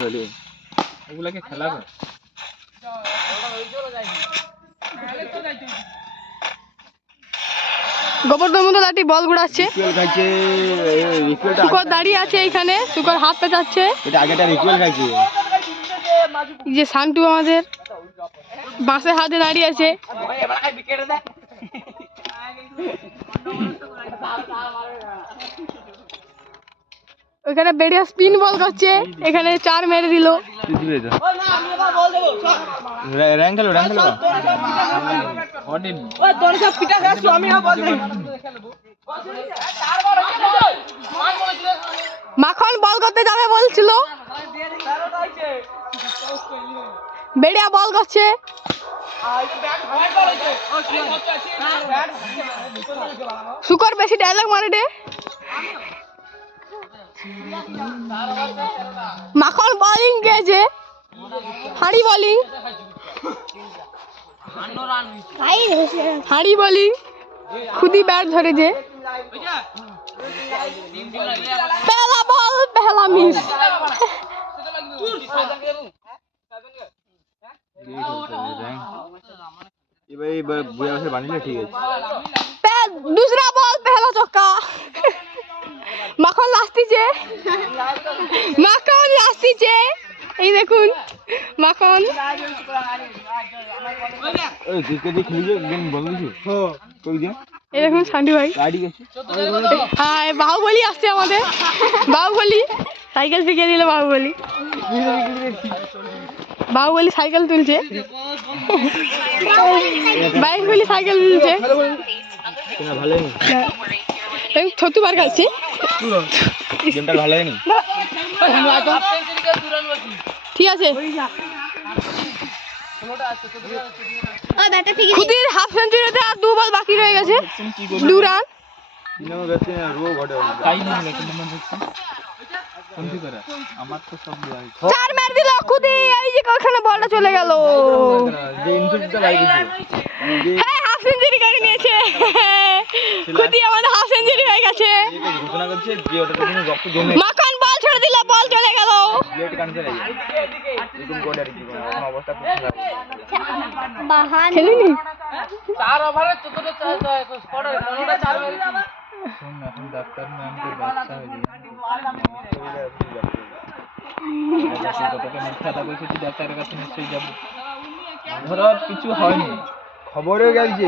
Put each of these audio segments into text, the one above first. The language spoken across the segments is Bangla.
ওগুলাকে খেলাবে গোবর্ধন মতো লাঠি বল ঘুরাচ্ছে। শুকর দাঁড়িয়ে আছে এইখানে, শুকর হাত পেঁচাচ্ছে। যে সান্টু আমাদের বাঁশে হাতে দাঁড়িয়ে আছে। ওখানে বেড়িয়া স্পিন বল করছে, এখানে 4 মেরে দিল। মাখন বল করতে যাবে বলছিল, বেড়িয়া বল করছে। শুকর বেশি ডায়লগ মারে রে। মাখন বোলিং গেছে, হাড়ি বোলিং, হাড়ি বোলিং। খুদি ব্যাট ধরেছে, পেলা বল পেলা মিস। दूसरा बॉल पहला चौका। মাখন লাস্তিছে, মাখন লাস্তিছে। এই দেখুন মাখন। এই দেখুন সান্ডু ভাই। হ্যাঁ, বাহুবলী আসছে আমাদের। বাহুবলী সাইকেল শিখিয়ে দিল। বাহুবলী বাহুবলী সাইকেল তুলছে। বাহুবলী সাইকেল তুলছে। ছতু বার খাইছি। ঠিক আছে, খুদির হাফ সেঞ্চুরিতে আর 2 বল বাকি রয়ে গেছে, 2 রান। 4 মেরে দিল খুদি। এই যে ওখানে বলটা চলে গেল। হ্যাঁ, হাফ সেঞ্চুরি করে নিয়েছে খুদি। আমাদের হাফ সেঞ্চুরি হয়ে গেছে। মাখন বল ছেড়ে দিল, বল চলে গেল। খেলিনি 4 ওভারে 14 ডাক্তার ম্যামকে বাচ্চা হয়ে যায়। মিথ্যাটা বলছে, তুই ডাক্তারের কাছে নিশ্চয়ই যাবো। ধরো কিছু হয়নি, খবরে গেছে,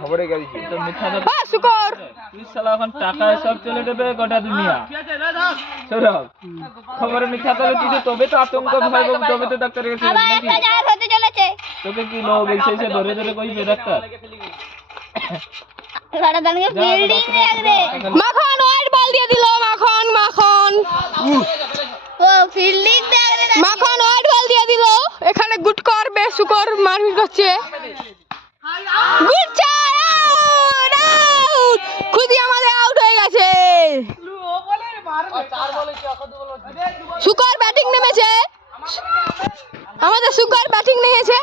খবরে গেছে তো মিথ্যাটা। শুকর তুই শালা এখন টাকা সব চলে যাবে গোটা দুনিয়া। সৌরভ, খবরে মিথ্যা বলে তুই তবে তো আতঙ্ক ভয় পাবি, তবে তো ডাক্তারের কাছে যাবি নাকি? তোকে কি লো বলছে সে ধরে ধরে কইবে ডাক্তার? মাখন ওয়াইড বল দিয়ে দিল। মাখন মাখন ও ফিল্ডিং দেখ রে। মাখন ওয়াইড বল দিয়ে দিল। এখানে গুড করবে, শুকর মারপিট করছে। গুড চাই, আউট আউট। খুদি আমাদের আউট হয়ে গেছে। শুকর ব্যাটিং নেমেছে, আমাদের শুকর ব্যাটিং নেমেছে।